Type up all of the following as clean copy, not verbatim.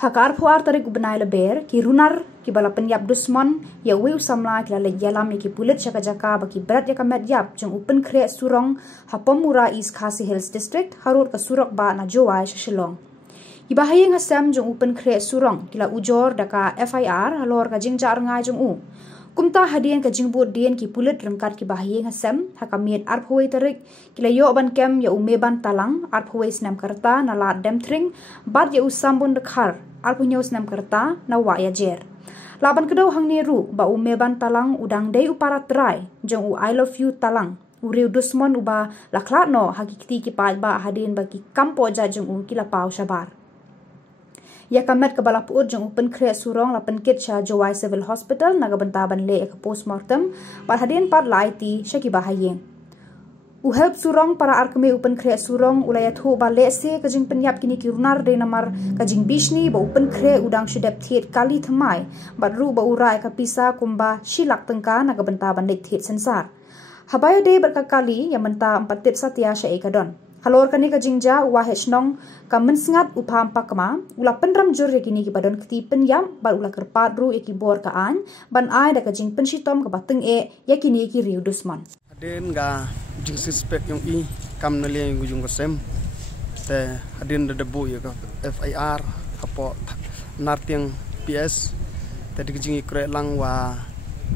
Hakar puar tarik benai leber ki runar ki bala penyap dusmon ya we usamla ki lale yalam ki pulit jaka baki berat ya kamet yap jeng open kre surong hapamura East Khasi Hills District harut ke surok ba na jowai shilong. Ibahaya ngasam jeng open kre surong kila ujor daka FIR halor ka jingjar ngai jeng u. Kumta hadian ka jingbut dien ki pulit rengkat ki bahaya ngasam hakamiet arphuai tarik kila yo ban kem ya umeban talang arphuai snam karta na lat demtring bad ya usambun dekhar arpunya usnam kerta na waya jer. Laban kedau hang neru ba umeban talang udang day upara try jeng u I love you talang. Uriu dusmon uba laklat no hakikti ki paaj ba hadin bagi kampo ja jeng u kila pau syabar. Ya kamet ke bala puut jeng open kre surong la penkit sya Jowai Civil Hospital naga bentaban le ke postmortem par hadin par laiti syaki bahayeng. Help surong para arkeme open kre surong ulayat hu ba lese kajing penyap kini kirunar de namar kajing bishni ba open kre udang syedap thiet kali thamai badru ba urai ka pisa kumba shilak tengka naga bentaban le thiet sensar. Habaya de berkakali yang menta 4 tit satya sya ekadon. Halor kani kajingja wahech nong ka mensengat upam pakma ula penram jur yakini ki badon kti penyam ba ula kerpadru eki bor ka an ban ai da kajing penshitom ka bateng yakini ki riu dusman. Hadin ga jing suspect yung kam nali yung jung kasem te hadin da debu ya ka FIR apo nartiang PS te dijing ikre lang wa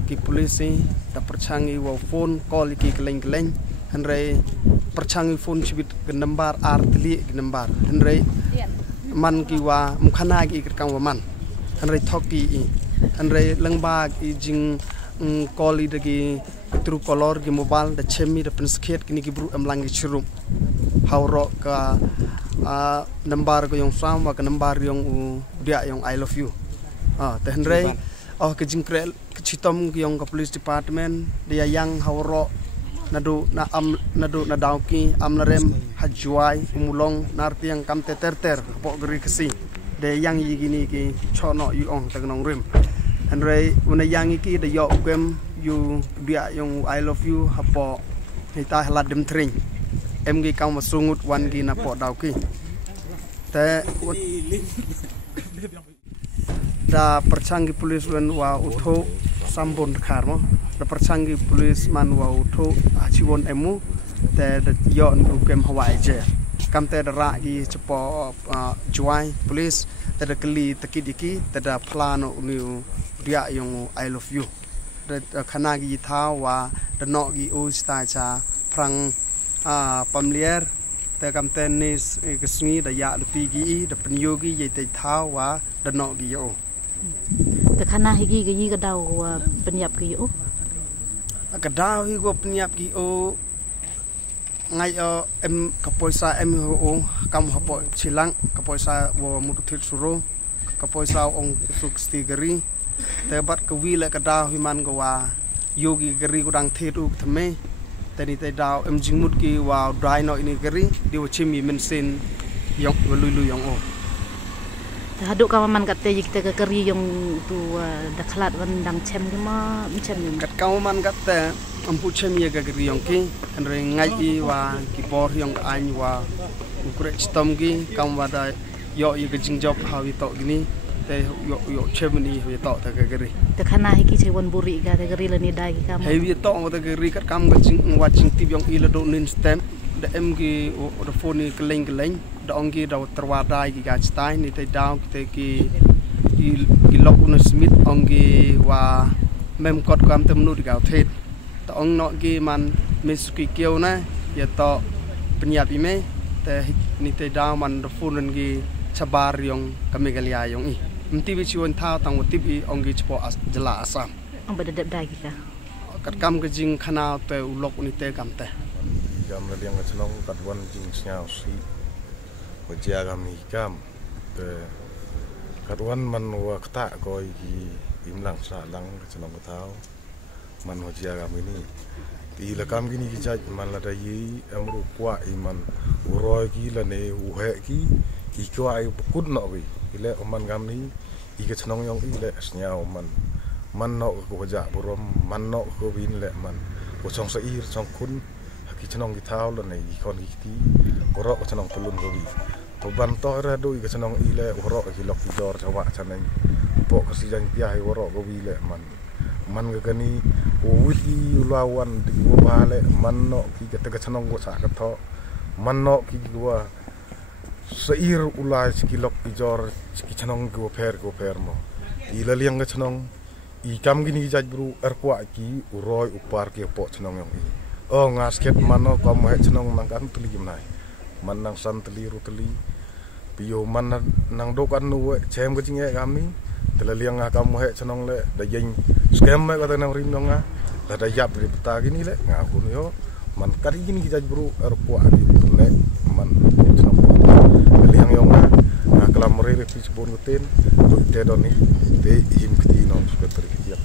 ki polisi da perchangi wa phone call ki keleng henry perchangi phone chibit gendembar artli gendembar henry man ki wa mkhana ki kang wa man henry thoki henry lengba ki jing call dagi true color ki mobile da chemi da pensket kini ki bru amlang ki churum hauro ka number ko yung sam wa ka number yung dia yung I love you te henry ke jing krel chitom ki yung ka police department dia yang hauro nadu na dauki amnarem hajwai umulong narti yang kam terter po geri kesi de yang yigini ki chono yung tagnong rim henry una yang iki de yo kem you dia yung I love you hapo hita halat dem tring em gi kang masungut wan gi na po dauki te da perchangi police wen wa utho sambon kharmo da perchangi police man wa utho achiwon emu te da yo nu kem hawai je kam te da ra gi chepo juai police te da kli takidiki te da plano nu dia yung I love you da khana gi tha wa da no gi u sta cha prang pamlier te kam te nis gisngi da ya da pi gi da penyogi ye te tha wa da no gi yo te khana higi gi ga daw penyap gi yo ka daw hi go penyap gi o ngai em kapoisa em ho kam hapo chilang kapoisa wo mututhit suro kapoisa ong suksti gari te bat ka wi le ka daw hi man go wa yogi gari gudang thit u thme te ni te daw em jingmut ki wa dai no ini gari di wo chimi men sin yong lu yong o haduk kaman kat te kita ke keri yung tu daklat wan dang chem ki ma chem yung kat kaman kat te ampu chem ye ga gari yong ki andre ngai i wa ki bor yong an wa ukre stom ki kam wa da yo ye ga jingjob hawi to gini te yo chemni hawi to ta ga gari te khana hiki che won buri ga te gari le ni dai ki kam hawi to ta gari kat kam ga jing wa jing tip yong i la do nin stem da em ki o phone ni keleng da ongi da terwadai ki ga stai ni te down te ki lok un smith ongi wa mem kot kam tem nu ga thet ta ong no ki man mesuki keu na ya to penyap ime te ni te down man da phone ngi chabar yong kamegalia yong i mti bi chiwon tha tang tip i ongi chpo jala asam ang badadap dai ki ka kat kam ga jing khana te ulok ni te kam te jam la yang chnong kat wan jing snyao si wajia gam ni kam te kat wan man wa kta koi ki imlang sa lang chnong tao man wajia gam ini ti la kam gini ki jaj man la dai amru kwa iman uroi ki la ne u he ki kwa ai kut no wi ile man gam ni i ke chnong yong i le snyao man no ko ja burom man no ko win le man ko chong sa ir chong kun ki chnong ki thao la nei kon ki ti ko ro chnong pulun go wi toban to ra do ke senong ile uro ki lok jor jawa chanai po kasi jang pia hi uro go wile man ga gani o wili lawan di go bale man no ki ke te senong go sa ka tho man no ki go seir ulai ki lok jor ki senong go per mo ile liang ga senong I kam gini jaj bru erkwa ki uroi upar ki po senong yang i oh ngasket mano kamu het senong nangkan teli gimnai man nang san teli ru teli piyo man nang dokan nu chem ke jinge kami teleliang kamu het senong le da yen scam me kata nang rim nonga la da yap di peta gini le ngakun yo man kari gini jaj bru erkwa ki le man senong teleliang yo nga kelam re fi bon guten to te doni te him kiti no seperti dia